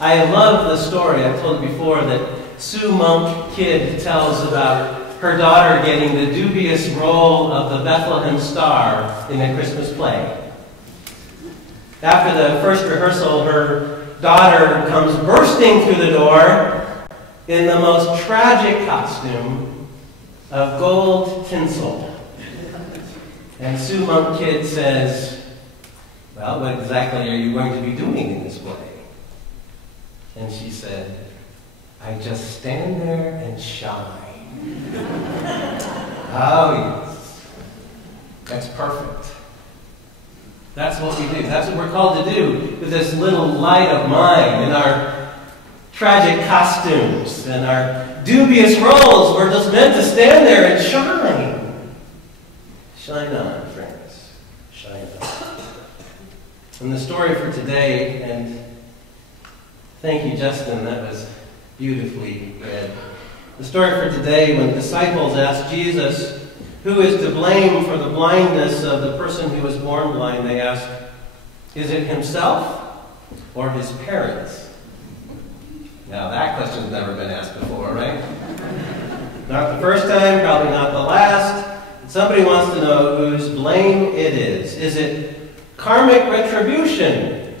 I love the story. I've told you before that Sue Monk Kidd tells about her daughter getting the dubious role of the Bethlehem Star in a Christmas play. After the first rehearsal, her daughter comes bursting through the door in the most tragic costume of gold tinsel. And Sue Monk Kidd says, "Well, what exactly are you going to be doing in this play?" And she said, "I just stand there and shine." Oh, yes. That's perfect. That's what we do. That's what we're called to do with this little light of mine in our tragic costumes and our dubious roles. We're just meant to stand there and shine. Shine on, friends. Shine on. And the story for today, and thank you, Justin, that was beautifully read. The story for today, when the disciples asked Jesus who is to blame for the blindness of the person who was born blind, they asked, is it himself or his parents? Now that question's never been asked before, right? Not the first time, probably not the last. Somebody wants to know whose blame it is. Is it karmic retribution?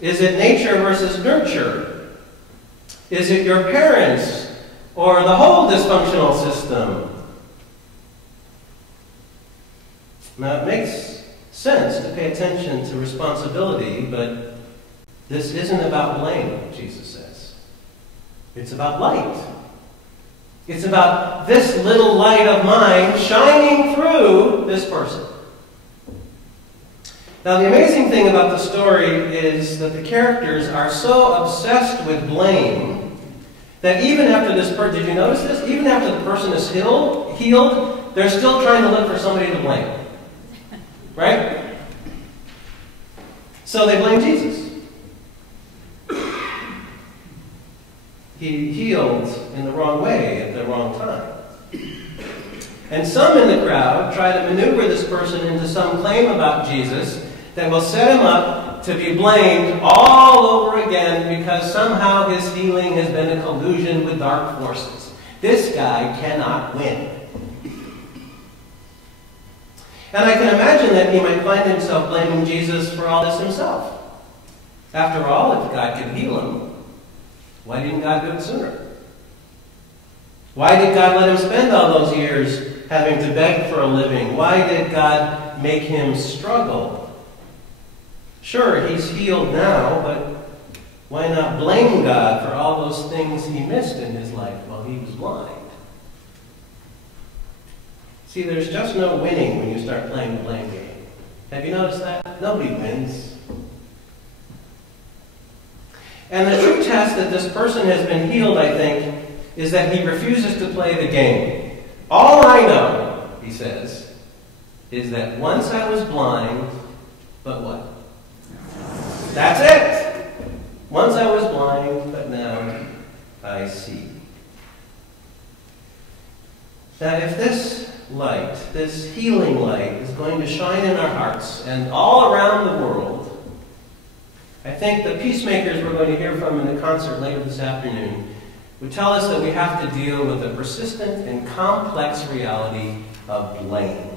Is it nature versus nurture? Is it your parents or the whole dysfunctional system? Now it makes sense to pay attention to responsibility, but this isn't about blame, Jesus says. It's about light. It's about this little light of mine shining through this person. Now the amazing thing about the story is that the characters are so obsessed with blame that even after this person, did you notice this? Even after the person is healed, they're still trying to look for somebody to blame. Right? So they blame Jesus. He healed in the wrong way at the wrong time. And some in the crowd try to maneuver this person into some claim about Jesus that will set him up to be blamed all over again because somehow his healing has been a collusion with dark forces. This guy cannot win. And I can imagine that he might find himself blaming Jesus for all this himself. After all, if God could heal him, why didn't God do it sooner? Why did God let him spend all those years having to beg for a living? Why did God make him struggle? Sure, he's healed now, but why not blame God for all those things he missed in his life while he was blind? See, there's just no winning when you start playing the blame game. Have you noticed that? Nobody wins. And the true test that this person has been healed, I think, is that he refuses to play the game. All I know, he says, is that once I was blind, but what? That's it! Once I was blind, but now I see. That if this light, this healing light, is going to shine in our hearts and all around the world, I think the peacemakers we're going to hear from in the concert later this afternoon would tell us that we have to deal with the persistent and complex reality of blame.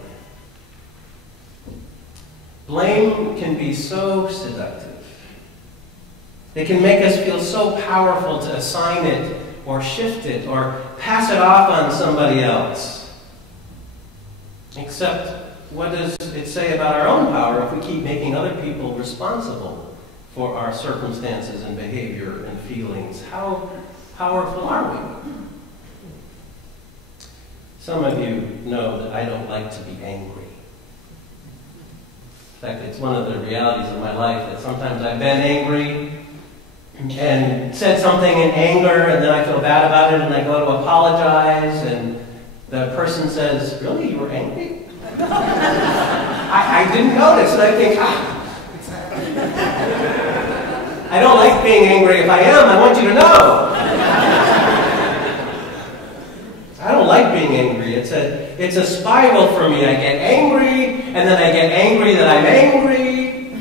Blame can be so seductive. It can make us feel so powerful to assign it or shift it or pass it off on somebody else. Except, what does it say about our own power if we keep making other people responsible for our circumstances and behavior and feelings? How powerful are we? Some of you know that I don't like to be angry. In fact, it's one of the realities of my life that sometimes I've been angry and said something in anger, and then I feel bad about it, and I go to apologize, and the person says, "Really, you were angry?" I didn't notice, and I think, I don't like being angry. If I am, I want you to know. I don't like being angry. It's a spiral for me. I get angry, and then I get angry that I'm angry.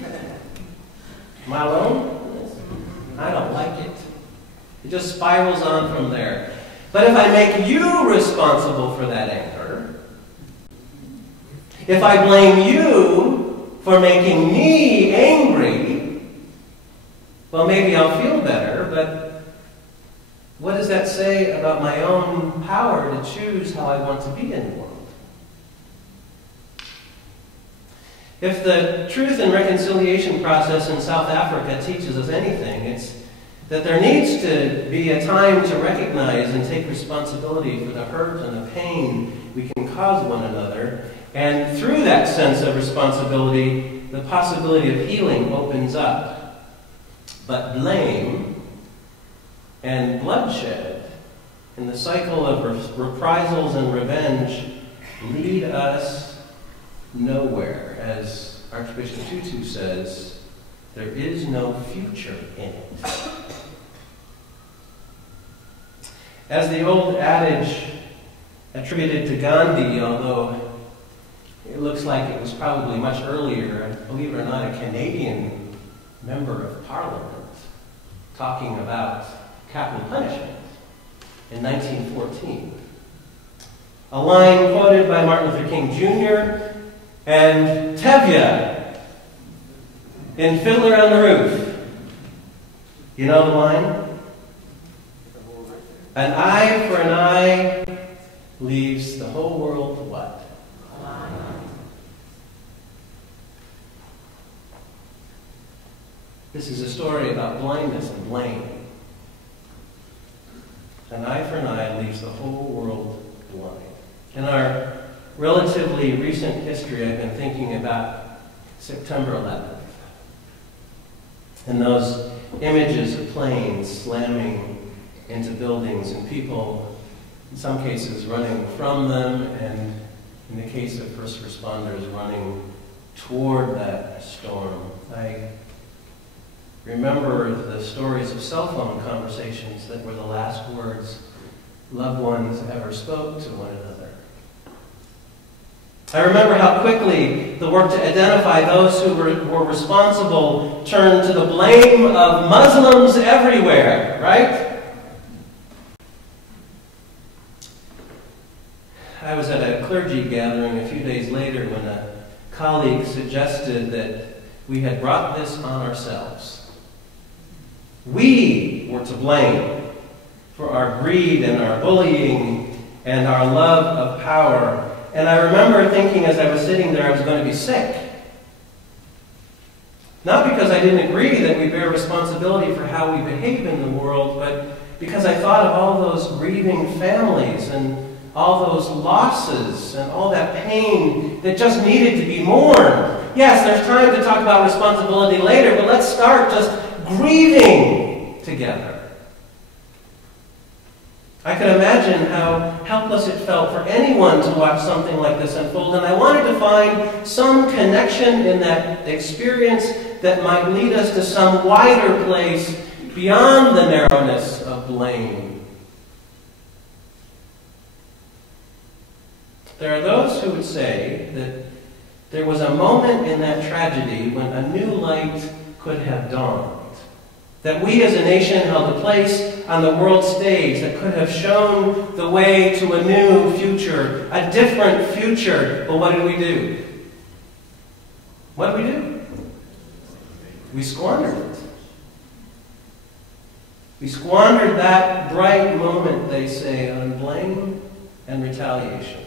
Am I alone? spirals on from there. But if I make you responsible for that anger, if I blame you for making me angry, well, maybe I'll feel better, but what does that say about my own power to choose how I want to be in the world? If the truth and reconciliation process in South Africa teaches us anything, it's that there needs to be a time to recognize and take responsibility for the hurt and the pain we can cause one another. And through that sense of responsibility, the possibility of healing opens up. But blame and bloodshed and the cycle of reprisals and revenge lead us nowhere. As Archbishop Tutu says, there is no future in it. As the old adage attributed to Gandhi, although it looks like it was probably much earlier, believe it or not, a Canadian member of Parliament talking about capital punishment in 1914. A line quoted by Martin Luther King Jr. and Tevye in Fiddler on the Roof. You know the line? An eye for an eye leaves the whole world what? This is a story about blindness and blame. An eye for an eye leaves the whole world blind. In our relatively recent history, I've been thinking about September 11th and those images of planes slamming into buildings and people, in some cases, running from them, and in the case of first responders, running toward that storm. I remember the stories of cell phone conversations that were the last words loved ones ever spoke to one another. I remember how quickly the work to identify those who were responsible turned to the blame of Muslims everywhere, right? I was at a clergy gathering a few days later when a colleague suggested that we had brought this on ourselves. We were to blame for our greed and our bullying and our love of power. And I remember thinking as I was sitting there I was going to be sick. Not because I didn't agree that we bear responsibility for how we behave in the world, but because I thought of all those grieving families and all those losses and all that pain that just needed to be mourned. Yes, there's time to talk about responsibility later, but let's start just grieving together. I could imagine how helpless it felt for anyone to watch something like this unfold, and I wanted to find some connection in that experience that might lead us to some wider place beyond the narrowness of blame. There are those who would say that there was a moment in that tragedy when a new light could have dawned. That we as a nation held a place on the world stage that could have shown the way to a new future, a different future. But what did we do? What did we do? We squandered it. We squandered that bright moment, they say, on blame and retaliation.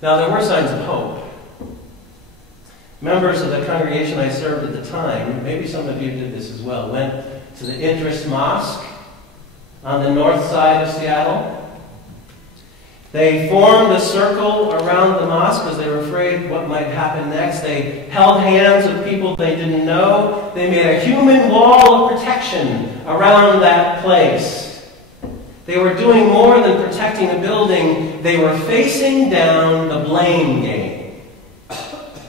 Now, there were signs of hope. Members of the congregation I served at the time, maybe some of you did this as well, went to the Idris Mosque on the north side of Seattle. They formed a circle around the mosque because they were afraid what might happen next. They held hands with people they didn't know. They made a human wall of protection around that place. They were doing more than protecting a building. They were facing down the blame game.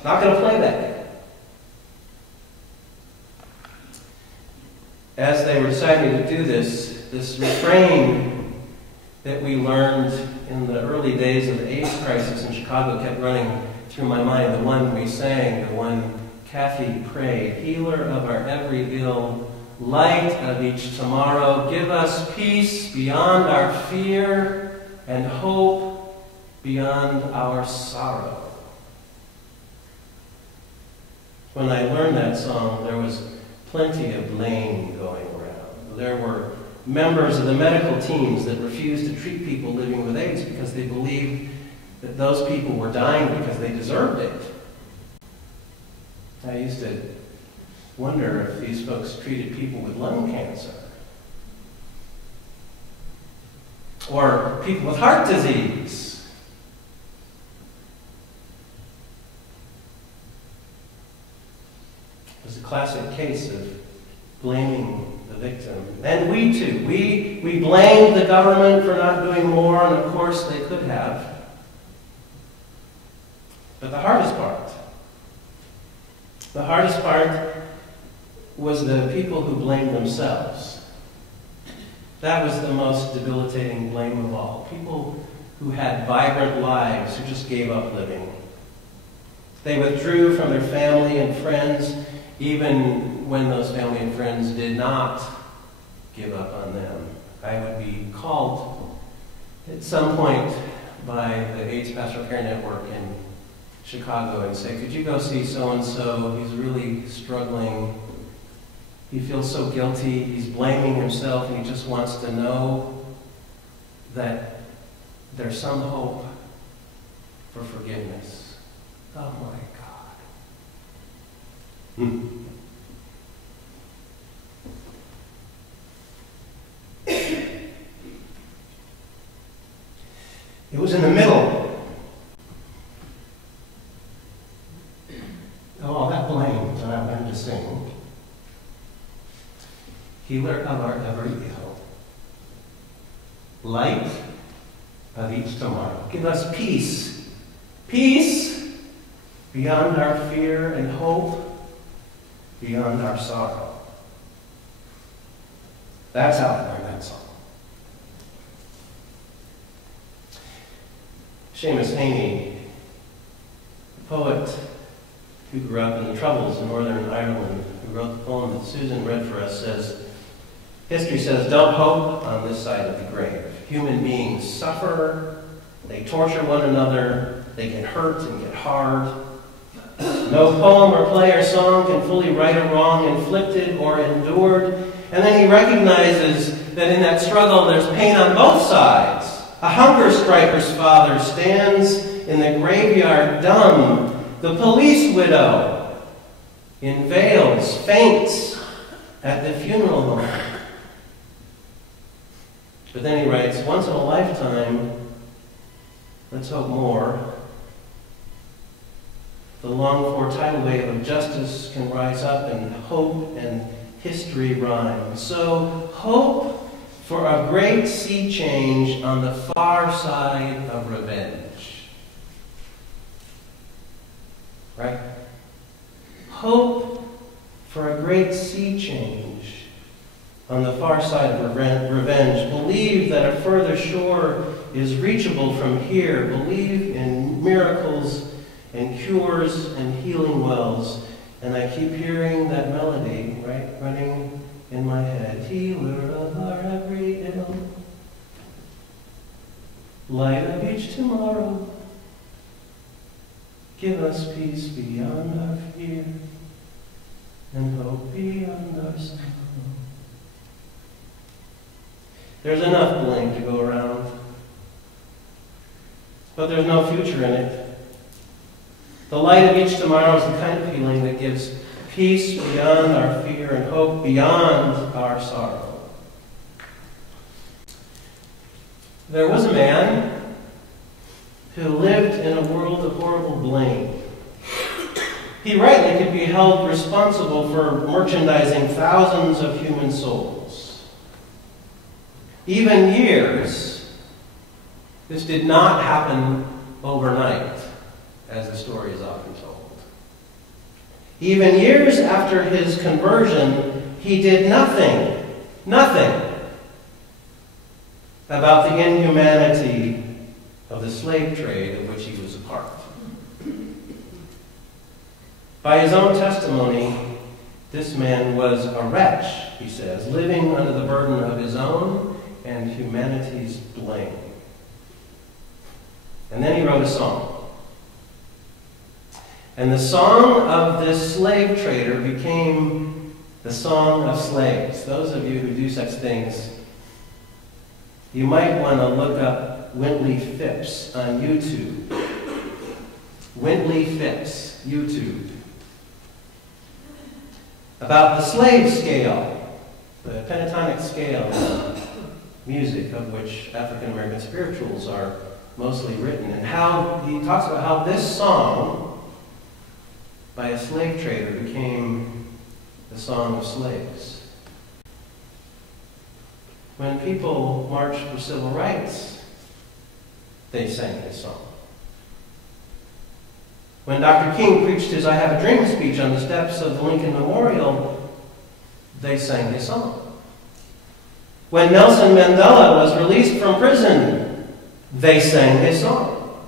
Not going to play that game. As they were deciding to do this refrain that we learned in the early days of the AIDS crisis in Chicago kept running through my mind. The one we sang, the one Kathy prayed, healer of our every ill, light of each tomorrow. Give us peace beyond our fear and hope beyond our sorrow. When I learned that song, there was plenty of blame going around. There were members of the medical teams that refused to treat people living with AIDS because they believed that those people were dying because they deserved it. I used to wonder if these folks treated people with lung cancer or people with heart disease. It was a classic case of blaming the victim. And we too, we blamed the government for not doing more, and of course they could have. But the hardest part was the people who blamed themselves. That was the most debilitating blame of all. People who had vibrant lives, who just gave up living. They withdrew from their family and friends, even when those family and friends did not give up on them. I would be called at some point by the AIDS Pastoral Care Network in Chicago and say, could you go see so-and-so? He's really struggling. He feels so guilty. He's blaming himself, and he just wants to know that there's some hope for forgiveness. Oh my God. It was in the middle of all that blame that I wanted to sing. Healer of our every ill, light of each tomorrow. Give us peace. Peace beyond our fear and hope beyond our sorrow. That's how I learned that song. Seamus Heaney, a poet who grew up in the Troubles in Northern Ireland, who wrote the poem that Susan read for us, says, history says, don't hope on this side of the grave. Human beings suffer, they torture one another, they get hurt and get hard. No poem or play or song can fully right a wrong inflicted or endured. And then he recognizes that in that struggle there's pain on both sides. A hunger striker's father stands in the graveyard dumb. The police widow in veils faints at the funeral home. But then he writes, once in a lifetime, let's hope more. The longed-for tidal wave of justice can rise up, and hope and history rhyme. So hope for a great sea change on the far side of revenge. Right? Hope for a great sea change on the far side of revenge. Believe that a further shore is reachable from here. Believe in miracles and cures and healing wells. And I keep hearing that melody, right, running in my head. Healer of our every ill, light of each tomorrow, give us peace beyond our fear and hope beyond our sorrow. There's enough blame to go around, but there's no future in it. The light of each tomorrow is the kind of healing that gives peace beyond our fear and hope beyond our sorrow. There was a man who lived in a world of horrible blame. He rightly could be held responsible for merchandising thousands of human souls. Even years, this did not happen overnight, as the story is often told. Even years after his conversion, he did nothing about the inhumanity of the slave trade of which he was a part. By his own testimony, This man was a wretch, he says, living under the burden of his own and humanity's blame. And then he wrote a song. And the song of this slave trader became the song of slaves. Those of you who do such things, you might want to look up Wintley Phillips on YouTube. Wintley Phillips, YouTube. About the slave scale, the pentatonic scale of music, of which African American spirituals are mostly written, and how he talks about how this song by a slave trader became the song of slaves. When people marched for civil rights, they sang his song. When Dr. King preached his I Have a Dream speech on the steps of the Lincoln Memorial, they sang his song. When Nelson Mandela was released from prison, they sang his song.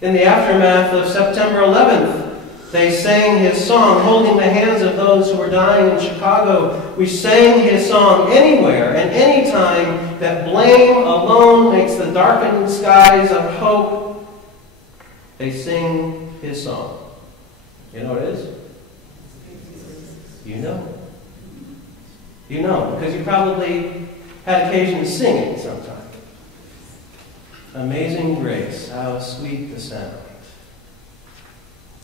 In the aftermath of September 11th, they sang his song, holding the hands of those who were dying in Chicago. We sang his song anywhere and anytime that blame alone makes the darkened skies of hope. They sing his song. You know what it is? You know. You know, because you probably had occasion to sing it sometime. Amazing grace, how sweet the sound.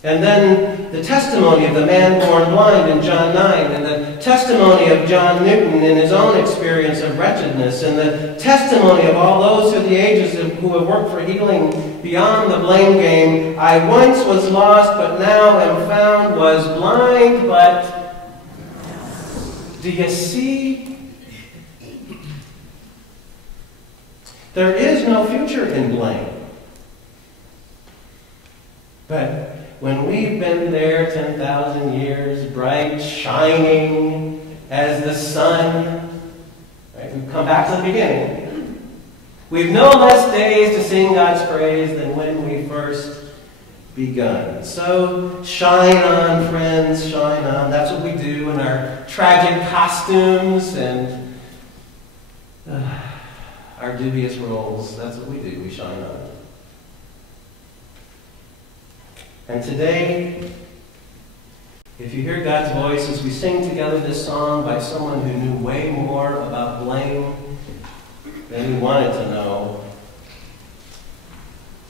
And then the testimony of the man born blind in John 9, and the testimony of John Newton in his own experience of wretchedness, and the testimony of all those through the ages who have worked for healing beyond the blame game. I once was lost, but now am found, was blind, but do you see? There is no future in blame. But when we've been there 10,000 years, bright, shining as the sun, right? We've come back to the beginning. We've no less days to sing God's praise than when we first begun. So shine on, friends, shine on. That's what we do in our tragic costumes and our dubious roles. That's what we do. We shine on. And today, if you hear God's voice as we sing together this song by someone who knew way more about blame than we wanted to know,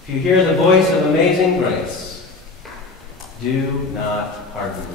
if you hear the voice of amazing grace, do not harden